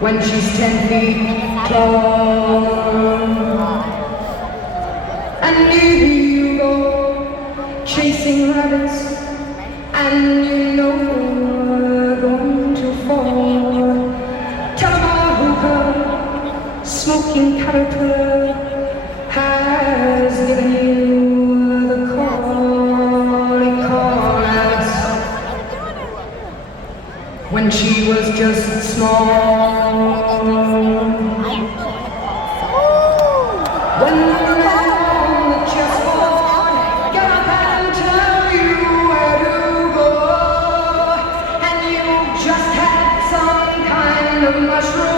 when she's 10 feet tall. And here you go, chasing rabbits, and you know you're going to fall. Telemark, smoking caterpillar, has given you the calling call as when she was just small. When the man on the chessboard got up and tell you where to go, and you just had some kind of mushroom